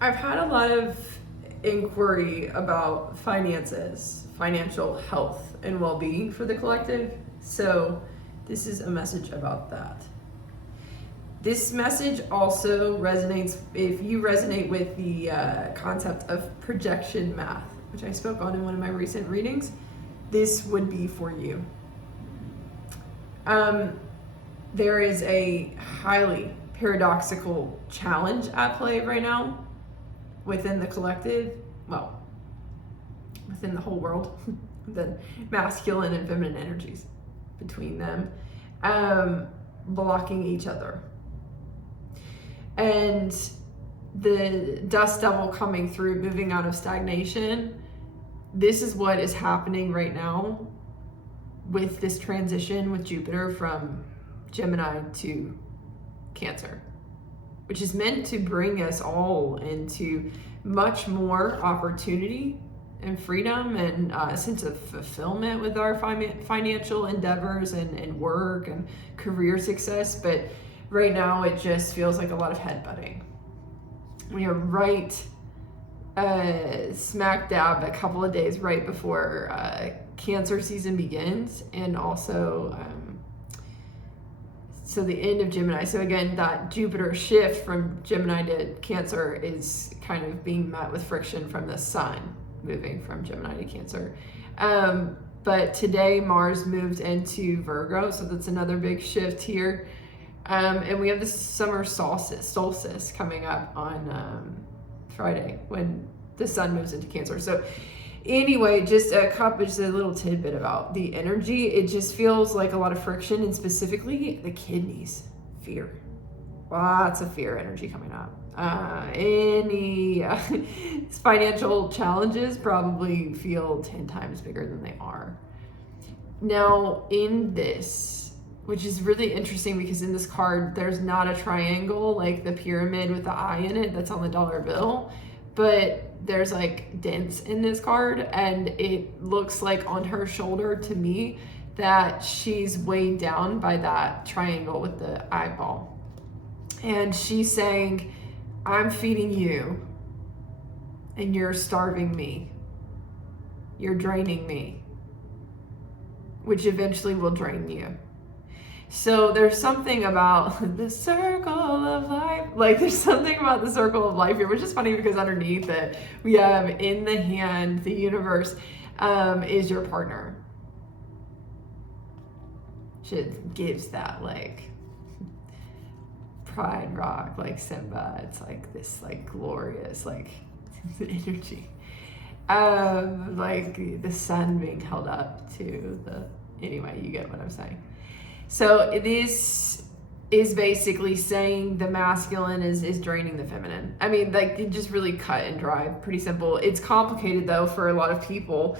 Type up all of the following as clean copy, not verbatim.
I've had a lot of inquiry about finances, financial health, and well being for the collective. So, this is a message about that. This message also resonates if you resonate with the concept of projection math, which I spoke on in one of my recent readings. This would be for you. There is a highly paradoxical challenge at play right now within the collective, well, within the whole world, the masculine and feminine energies between them, blocking each other. And the dust devil coming through, moving out of stagnation, this is what is happening right now with this transition with Jupiter from Gemini to Cancer, which is meant to bring us all into much more opportunity and freedom and a sense of fulfillment with our financial endeavors and work and career success. But right now it just feels like a lot of headbutting. We are right smack dab a couple of days right before Cancer season begins, and also so the end of Gemini. So again, that Jupiter shift from Gemini to Cancer is kind of being met with friction from the Sun moving from Gemini to Cancer. But today Mars moved into Virgo, so that's another big shift here. And we have this summer solstice coming up on Friday when the Sun moves into Cancer. So anyway, just a little tidbit about the energy. It just feels like a lot of friction, and specifically the kidneys, fear. Lots of fear energy coming up. Any financial challenges probably feel 10 times bigger than they are. Now, in this, which is really interesting because in this card, there's not a triangle like the pyramid with the eye in it that's on the dollar bill, but there's like dents in this card, and it looks like on her shoulder to me that she's weighed down by that triangle with the eyeball. And she's saying, I'm feeding you and you're starving me. You're draining me, which eventually will drain you. So there's something about the circle of life. Like there's something about the circle of life here, which is funny because underneath it, we have in the hand, the universe is your partner. She gives that like pride rock, like Simba. It's like this like glorious like energy. Like the sun being held up to the, anyway, you get what I'm saying. So this is basically saying the masculine is draining the feminine. I mean, like it just really cut and dry, pretty simple. It's complicated though for a lot of people,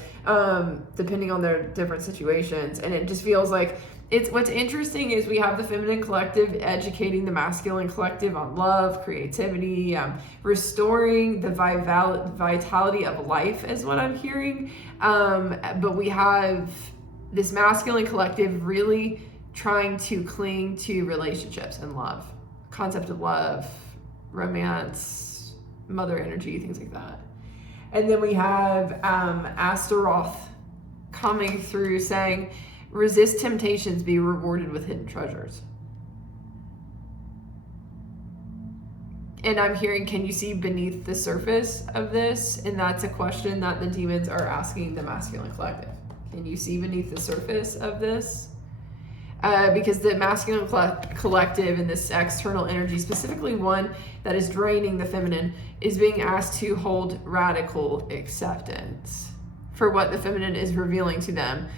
depending on their different situations. And it just feels like what's interesting is we have the feminine collective educating the masculine collective on love, creativity, restoring the vitality of life is what I'm hearing. But we have this masculine collective really trying to cling to relationships and love, concept of love, romance, mother energy, things like that. And then we have Astaroth coming through saying, resist temptations, be rewarded with hidden treasures. And I'm hearing, can you see beneath the surface of this? And that's a question that the demons are asking the masculine collective. Can you see beneath the surface of this? Because the masculine collective and this external energy, specifically one that is draining the feminine, is being asked to hold radical acceptance for what the feminine is revealing to them.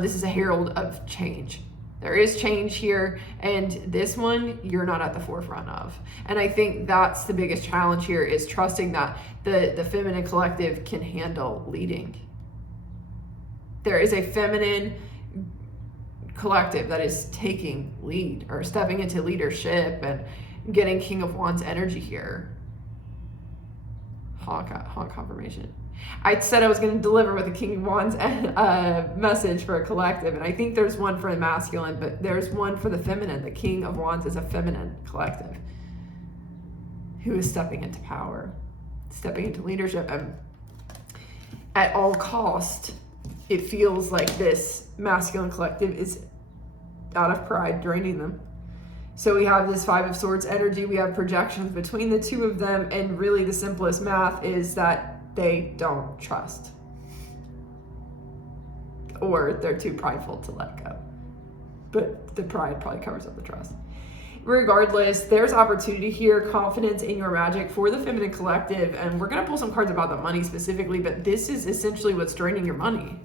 This is a herald of change. There is change here, and this one you're not at the forefront of. And I think that's the biggest challenge here, is trusting that the feminine collective can handle leading. There is a feminine collective that is taking lead or stepping into leadership and getting King of Wands energy here. Hawk confirmation. I said I was going to deliver with a King of Wands message for a collective, and I think there's one for the masculine, but there's one for the feminine. The King of Wands is a feminine collective. who is stepping into power, stepping into leadership. And at all cost, it feels like this masculine collective is out of pride draining them. So we have this Five of Swords energy, we have projections between the two of them, and really the simplest math is that they don't trust. Or they're too prideful to let go. But the pride probably covers up the trust. Regardless, there's opportunity here, confidence in your magic for the feminine collective, and we're going to pull some cards about the money specifically, but this is essentially what's draining your money.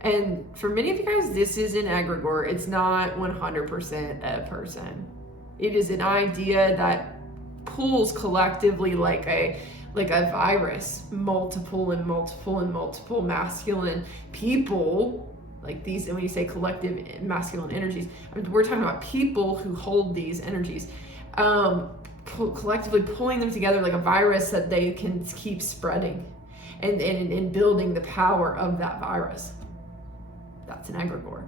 And for many of you guys, this is an egregore. It's not 100% a person. It is an idea that pulls collectively like a virus, multiple and multiple and multiple masculine people, like these. And when you say collective masculine energies, I mean, we're talking about people who hold these energies, collectively pulling them together like a virus that they can keep spreading and building the power of that virus. That's an egregore.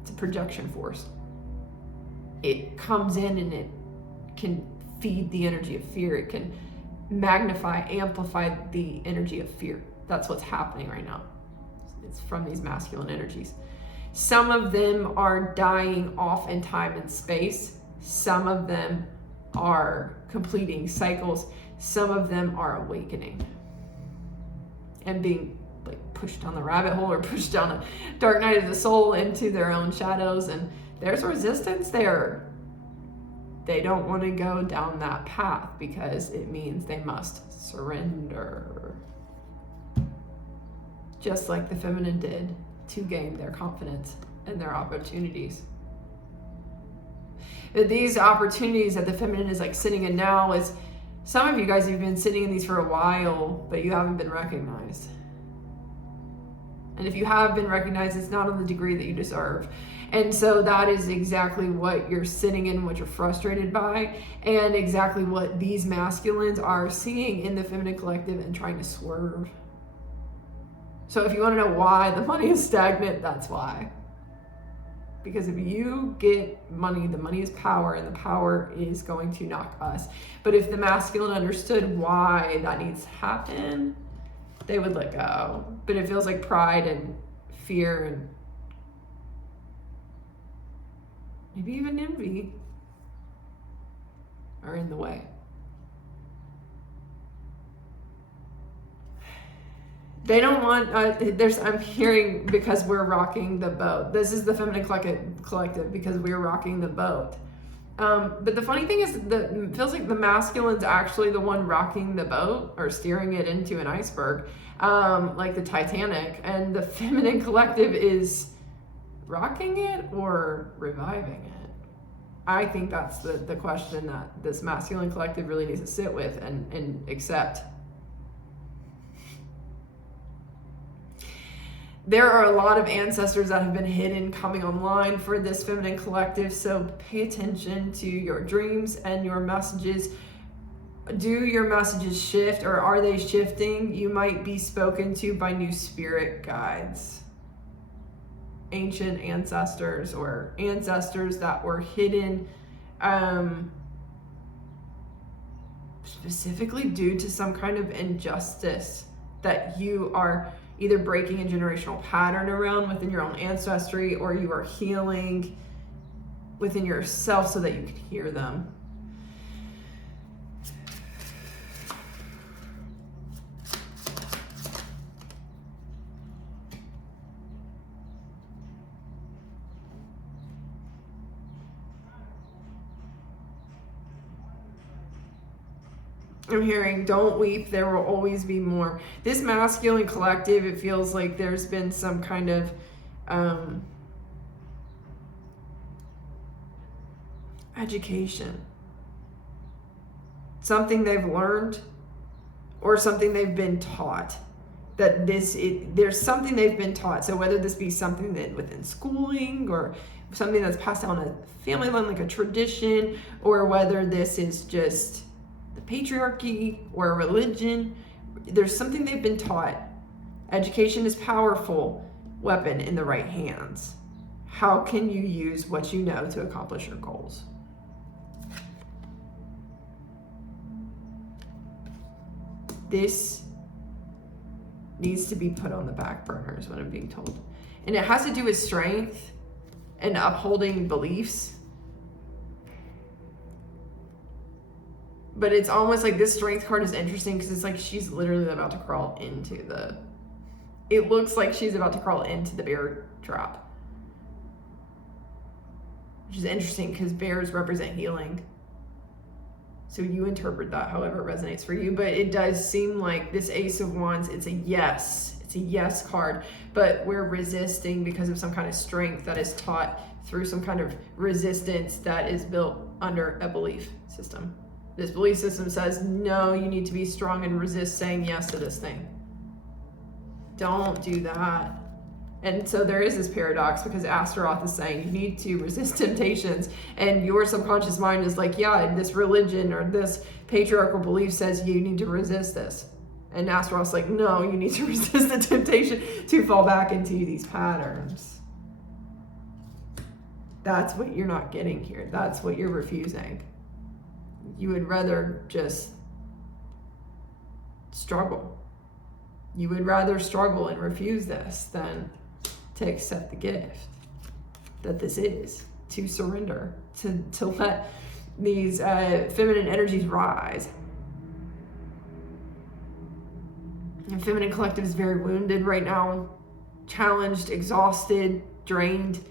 It's a projection force. It comes in and it can feed the energy of fear. It can magnify, amplify the energy of fear. That's what's happening right now. It's from these masculine energies. Some of them are dying off in time and space. Some of them are completing cycles. Some of them are awakening and being pushed down the rabbit hole or pushed down a dark night of the soul into their own shadows. And there's resistance there. They don't want to go down that path because it means they must surrender. Just like the feminine did to gain their confidence and their opportunities. But these opportunities that the feminine is like sitting in now is, some of you guys have been sitting in these for a while, but you haven't been recognized. And if you have been recognized, it's not on the degree that you deserve. And so that is exactly what you're sitting in, what you're frustrated by, and exactly what these masculines are seeing in the feminine collective and trying to swerve. So if you want to know why the money is stagnant, that's why. Because if you get money, the money is power, and the power is going to knock us. But if the masculine understood why that needs to happen, they would let go. But it feels like pride and fear and maybe even envy are in the way. They don't want, I'm hearing because we're rocking the boat. This is the feminine collective because we're rocking the boat. But the funny thing is that it feels like the masculine's actually the one rocking the boat or steering it into an iceberg, like the Titanic, and the feminine collective is rocking it or reviving it. I think that's the question that this masculine collective really needs to sit with and accept. There are a lot of ancestors that have been hidden coming online for this feminine collective, so pay attention to your dreams and your messages. Do your messages shift, or are they shifting? You might be spoken to by new spirit guides, ancient ancestors, or ancestors that were hidden specifically due to some kind of injustice that you are either breaking a generational pattern around within your own ancestry, or you are healing within yourself so that you can hear them. I'm hearing, don't weep, there will always be more. This masculine collective, it feels like there's been some kind of education. Something they've learned or something they've been taught. There's something they've been taught. So whether this be something that within schooling or something that's passed down a family line, like a tradition, or whether this is just the patriarchy or a religion, there's something they've been taught. Education is powerful weapon in the right hands. How can you use what you know to accomplish your goals? this needs to be put on the back burner is what I'm being told. And it has to do with strength and upholding beliefs. But it's almost like this strength card is interesting because it's like she's literally about to crawl into the... It looks like she's about to crawl into the bear trap. Which is interesting because bears represent healing. So you interpret that however it resonates for you. But it does seem like this Ace of Wands, it's a yes. It's a yes card. But we're resisting because of some kind of strength that is taught through some kind of resistance that is built under a belief system. This belief system says, no, you need to be strong and resist saying yes to this thing. Don't do that. And so there is this paradox because Astaroth is saying you need to resist temptations, and your subconscious mind is like, yeah, this religion or this patriarchal belief says you need to resist this. And Astaroth's like, no, you need to resist the temptation to fall back into these patterns. That's what you're not getting here. That's what you're refusing. You would rather just struggle. You would rather struggle and refuse this than to accept the gift that this is, to surrender, to let these feminine energies rise. And feminine collective is very wounded right now, challenged, exhausted, drained.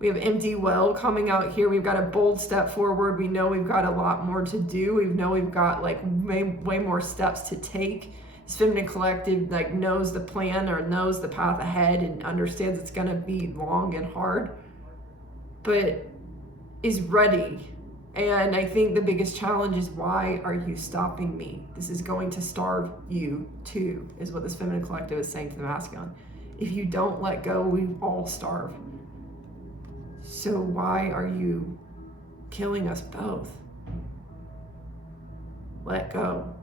We have empty well coming out here. We've got a bold step forward. We know we've got a lot more to do. We know we've got like way more steps to take. This feminine collective like knows the plan or knows the path ahead and understands it's gonna be long and hard, but is ready. And I think the biggest challenge is, why are you stopping me? This is going to starve you too, is what this feminine collective is saying to the masculine. If you don't let go, we all starve. So why are you killing us both? Let go.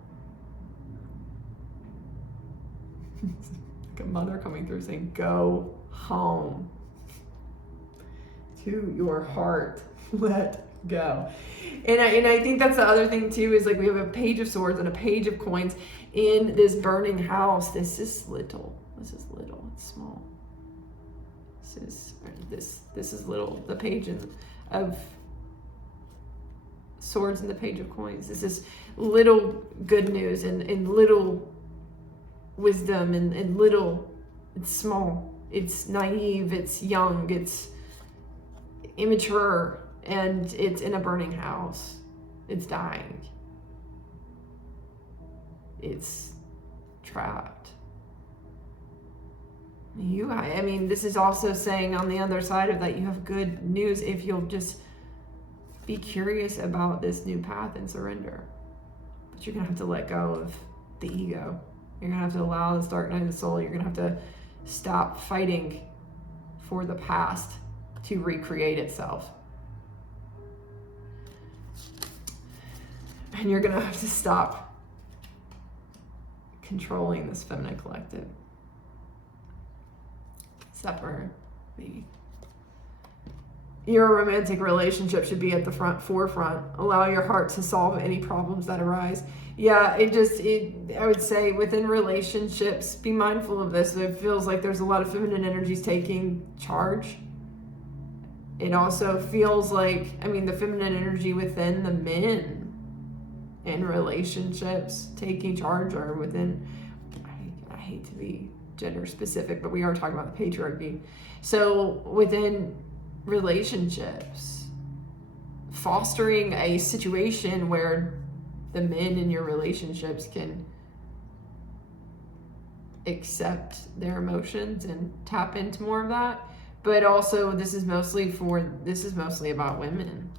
Like a mother coming through saying, go home to your heart. Let go. And I think that's the other thing too, is like we have a Page of Swords and a Page of Coins in this burning house. This is little. It's small. This is little. The Page of Swords and the Page of Coins. This is little good news and little wisdom and little. It's small. It's naive. It's young. It's immature. And it's in a burning house. It's dying. It's trapped. I mean, this is also saying on the other side of that, you have good news if you'll just be curious about this new path and surrender. But you're going to have to let go of the ego. You're going to have to allow this dark night of the soul. You're going to have to stop fighting for the past to recreate itself. And you're going to have to stop controlling this feminine collective. Separate. Your romantic relationship should be at the forefront. Allow your heart to solve any problems that arise. Yeah, I would say within relationships, be mindful of this. It feels like there's a lot of feminine energies taking charge. It also feels like, the feminine energy within the men in relationships taking charge, or within, I hate to be gender specific, but we are talking about the patriarchy. So within relationships, fostering a situation where the men in your relationships can accept their emotions and tap into more of that. But also this is mostly about women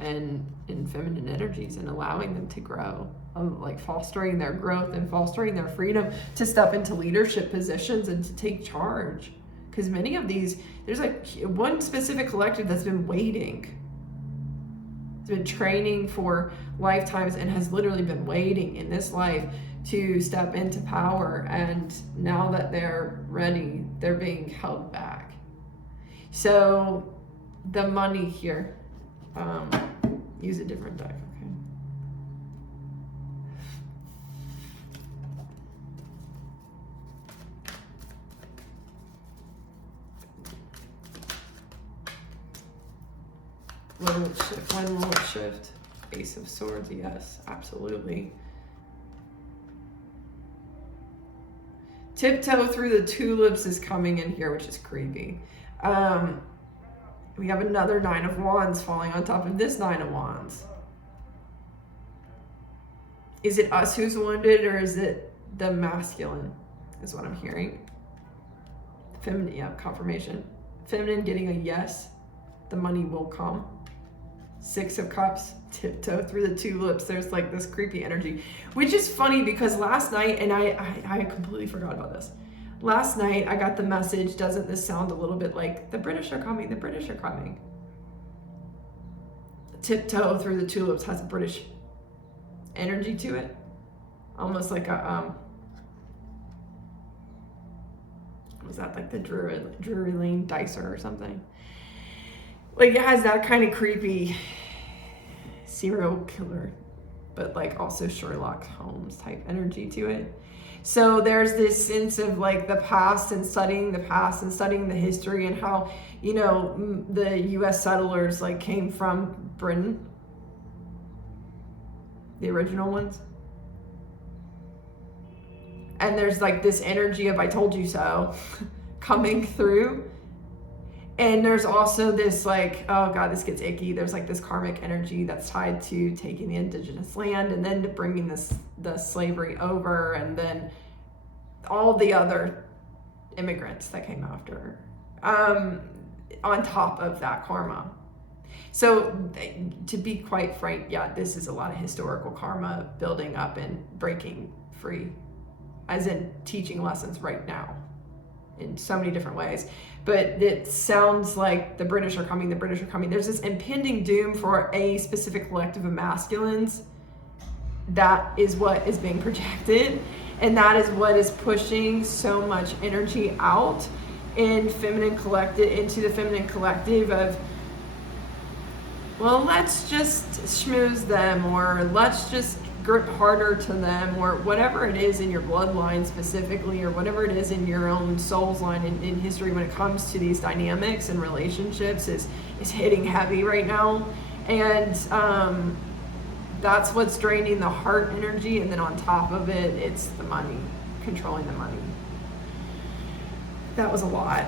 and in feminine energies and allowing them to grow, like fostering their growth and fostering their freedom to step into leadership positions and to take charge. Because many of these, there's like one specific collective that's been waiting. It's been training for lifetimes and has literally been waiting in this life to step into power. And now that they're ready, they're being held back. So the money here, use a different deck, okay? When will it shift? When will it shift? Ace of Swords, yes, absolutely. Tiptoe through the tulips is coming in here, which is creepy. We have another Nine of Wands falling on top of this Nine of Wands. Is it us who's wounded, or is it the masculine, is what I'm hearing. Feminine, yeah, confirmation. Feminine getting a yes, the money will come. Six of Cups, tiptoe through the tulips. There's like this creepy energy, which is funny because last night, and I completely forgot about this. Last night I got the message, doesn't this sound a little bit like the British are coming, the British are coming. Tiptoe through the tulips has a British energy to it. Almost like a, was that like the Drury Lane dicer or something? Like it has that kind of creepy serial killer, but like also Sherlock Holmes type energy to it. So there's this sense of like the past and studying the past and studying the history and how, you know, the US settlers like came from Britain, the original ones. And there's like this energy of I told you so coming through. And there's also this like, oh God, this gets icky. There's like this karmic energy that's tied to taking the indigenous land and then to bringing the slavery over, and then all the other immigrants that came after, on top of that karma. So to be quite frank, yeah, this is a lot of historical karma building up and breaking free, as in teaching lessons right now in so many different ways. But it sounds like the British are coming, the British are coming. There's this impending doom for a specific collective of masculines. That is what is being projected. And that is what is pushing so much energy out in feminine collective, into the feminine collective of, well, let's just schmooze them, or let's just grip harder to them, or whatever it is in your bloodline specifically, or whatever it is in your own soul's line in history when it comes to these dynamics and relationships is hitting heavy right now. And that's what's draining the heart energy. And then on top of it, it's the money, controlling the money. That was a lot.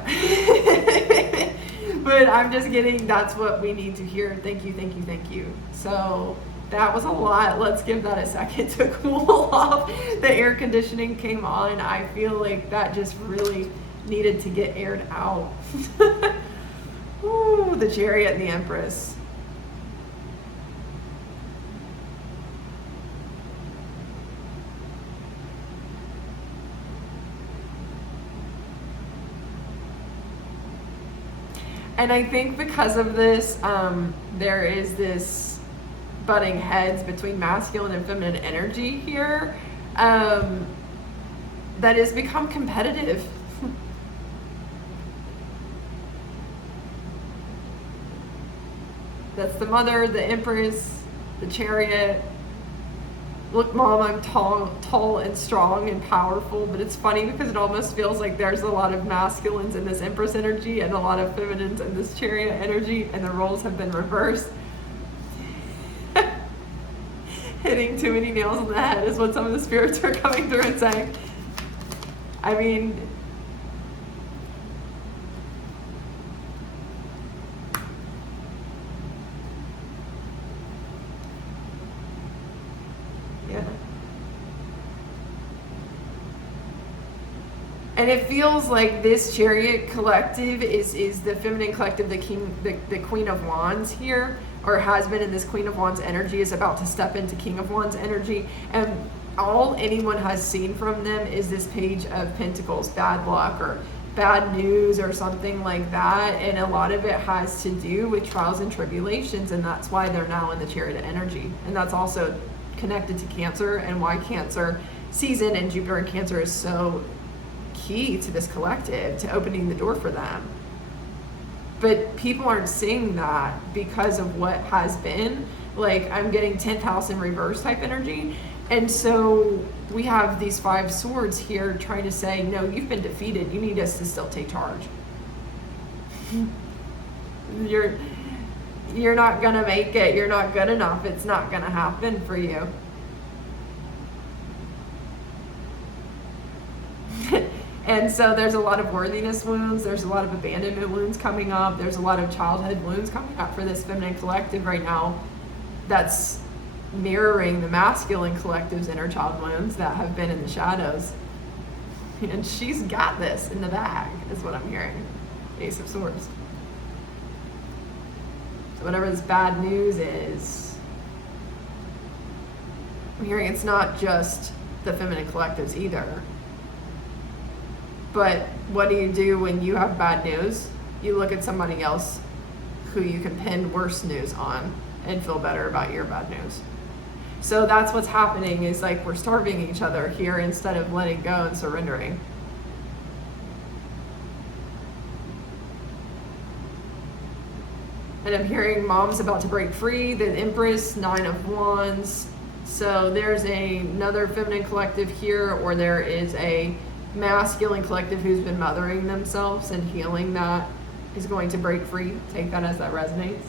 But I'm just getting, that's what we need to hear. Thank you, thank you, thank you. So that was a lot. Let's give that a second to cool off. The air conditioning came on. I feel like that just really needed to get aired out. Ooh, the Chariot and the Empress. And I think because of this, there is this butting heads between masculine and feminine energy here that has become competitive. That's the Mother, the Empress, the Chariot. Look, Mom, I'm tall and strong and powerful, but it's funny because it almost feels like there's a lot of masculines in this Empress energy and a lot of feminines in this Chariot energy, and the roles have been reversed. Hitting too many nails on the head is what some of the spirits are coming through and saying. I mean, yeah. And it feels like this Chariot collective is the feminine collective, the Queen of Wands here, or has been in this Queen of Wands energy, is about to step into King of Wands energy. And all anyone has seen from them is this Page of Pentacles, bad luck or bad news or something like that. And a lot of it has to do with trials and tribulations. And that's why they're now in the Chariot energy. And that's also connected to Cancer, and why Cancer season and Jupiter in Cancer is so key to this collective, to opening the door for them. But people aren't seeing that because of what has been. Like, I'm getting 10th house in reverse type energy. And so we have these 5 swords here trying to say, no, you've been defeated. You need us to still take charge. you're not gonna make it. You're not good enough. It's not gonna happen for you. And so there's a lot of worthiness wounds. There's a lot of abandonment wounds coming up. There's a lot of childhood wounds coming up for this feminine collective right now. That's mirroring the masculine collective's inner child wounds that have been in the shadows. And she's got this in the bag, is what I'm hearing. Ace of Swords. So whatever this bad news is, I'm hearing it's not just the feminine collectives either. But what do you do when you have bad news? You look at somebody else who you can pin worse news on and feel better about your bad news. So that's what's happening, is like we're starving each other here instead of letting go and surrendering. And I'm hearing mom's about to break free, the Empress, 9 of Wands. So there's another feminine collective here, or there is a masculine collective who's been mothering themselves and healing that is going to break free. Take that as that resonates.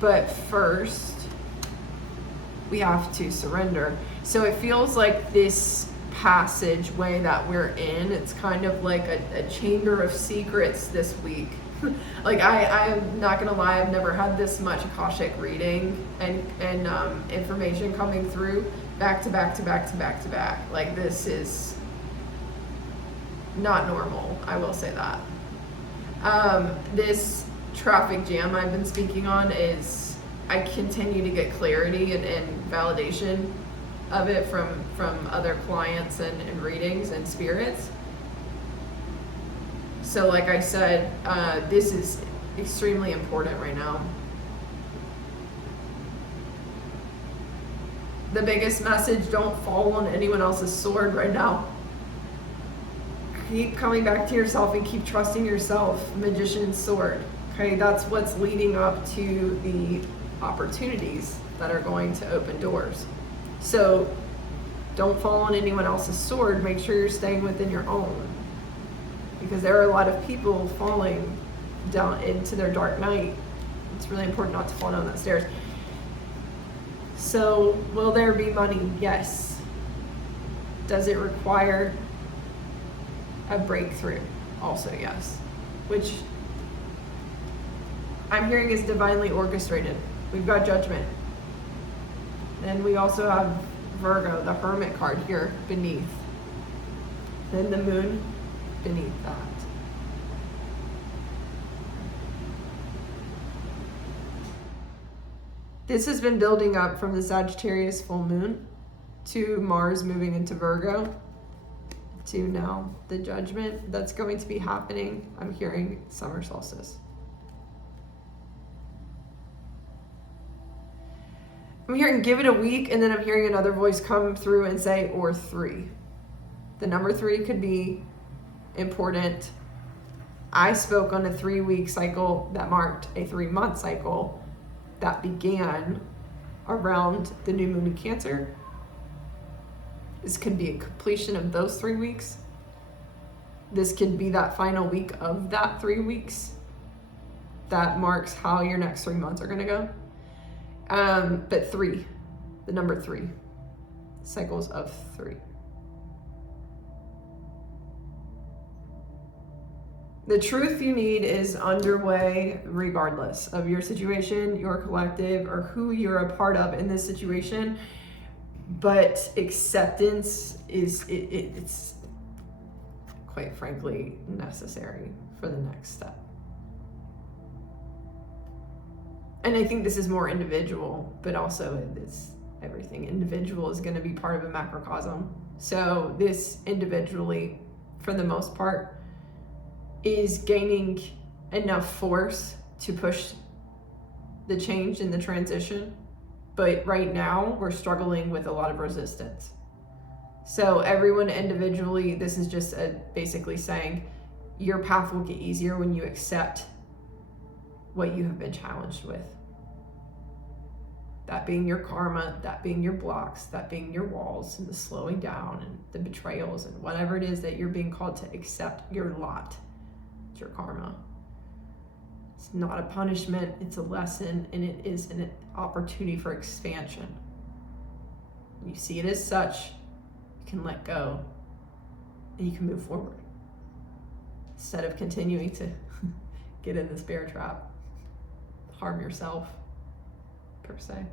But first, we have to surrender. So it feels like this passageway that we're in, it's kind of like a chamber of secrets this week. Like I'm not gonna lie, I've never had this much Akashic reading and information coming through back to back to back to back to back. Like this is not normal, I will say that. This traffic jam I've been speaking on is, I continue to get clarity and validation of it from other clients and readings and spirits. So like I said, this is extremely important right now. The biggest message, don't fall on anyone else's sword right now. Keep coming back to yourself and keep trusting yourself. Magician's sword. Okay, that's what's leading up to the opportunities that are going to open doors. So don't fall on anyone else's sword. Make sure you're staying within your own. Because there are a lot of people falling down into their dark night. It's really important not to fall down that stairs. So, will there be money? Yes. Does it require a breakthrough? Also, yes. Which I'm hearing is divinely orchestrated. We've got Judgment. And we also have Virgo, the Hermit card here beneath. Then the Moon beneath that. This has been building up from the Sagittarius full moon to Mars moving into Virgo to now the Judgment that's going to be happening. I'm hearing summer solstice. I'm hearing give it a week, and then I'm hearing another voice come through and say, or 3. The number 3 could be important. I spoke on a 3-week cycle that marked a 3-month cycle that began around the new moon in Cancer. This could be a completion of those 3 weeks. This could be that final week of that 3 weeks that marks how your next 3 months are going to go. But 3, the number 3, cycles of 3. The truth you need is underway regardless of your situation, your collective, or who you're a part of in this situation. But acceptance is, it's quite frankly necessary for the next step. And I think this is more individual, but also it's everything. Individual is going to be part of a macrocosm. So this individually, for the most part, is gaining enough force to push the change and the transition. But right now, we're struggling with a lot of resistance. So everyone individually, this is just basically saying your path will get easier when you accept what you have been challenged with. That being your karma, that being your blocks, that being your walls, and the slowing down and the betrayals and whatever it is that you're being called to accept your lot. It's your karma. It's not a punishment, it's a lesson, and it is an opportunity for expansion. When you see it as such, you can let go and you can move forward instead of continuing to get in this bear trap, harm yourself, per se.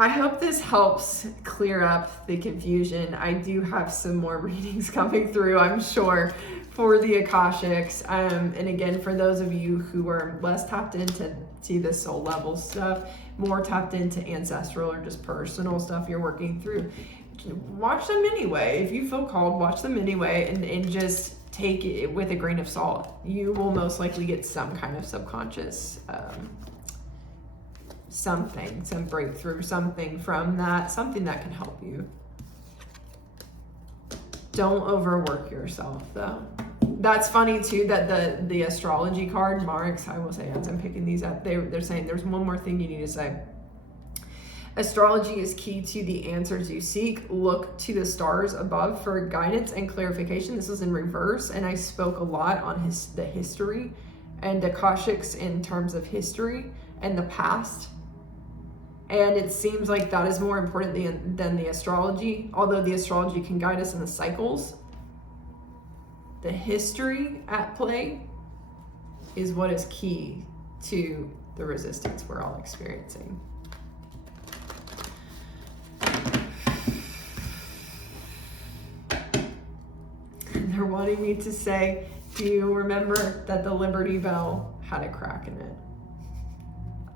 I hope this helps clear up the confusion. I do have some more readings coming through, I'm sure, for the Akashics. And again, for those of you who are less tapped into the soul level stuff, more tapped into ancestral or just personal stuff you're working through, watch them anyway. If you feel called, watch them anyway, and just take it with a grain of salt. You will most likely get some kind of subconscious something, some breakthrough, something from that, something that can help you. Don't overwork yourself, though. That's funny too, that the astrology card, Marix, I will say, as I'm picking these up, they're saying there's one more thing you need to say. Astrology is key to the answers you seek. Look to the stars above for guidance and clarification. This was in reverse, and I spoke a lot on the history and Akashics in terms of history and the past. And it seems like that is more important than the astrology, although the astrology can guide us in the cycles. The history at play is what is key to the resistance we're all experiencing. They're wanting me to say, do you remember that the Liberty Bell had a crack in it?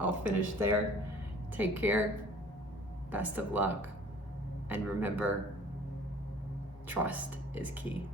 I'll finish there. Take care. Best of luck. And remember, trust is key.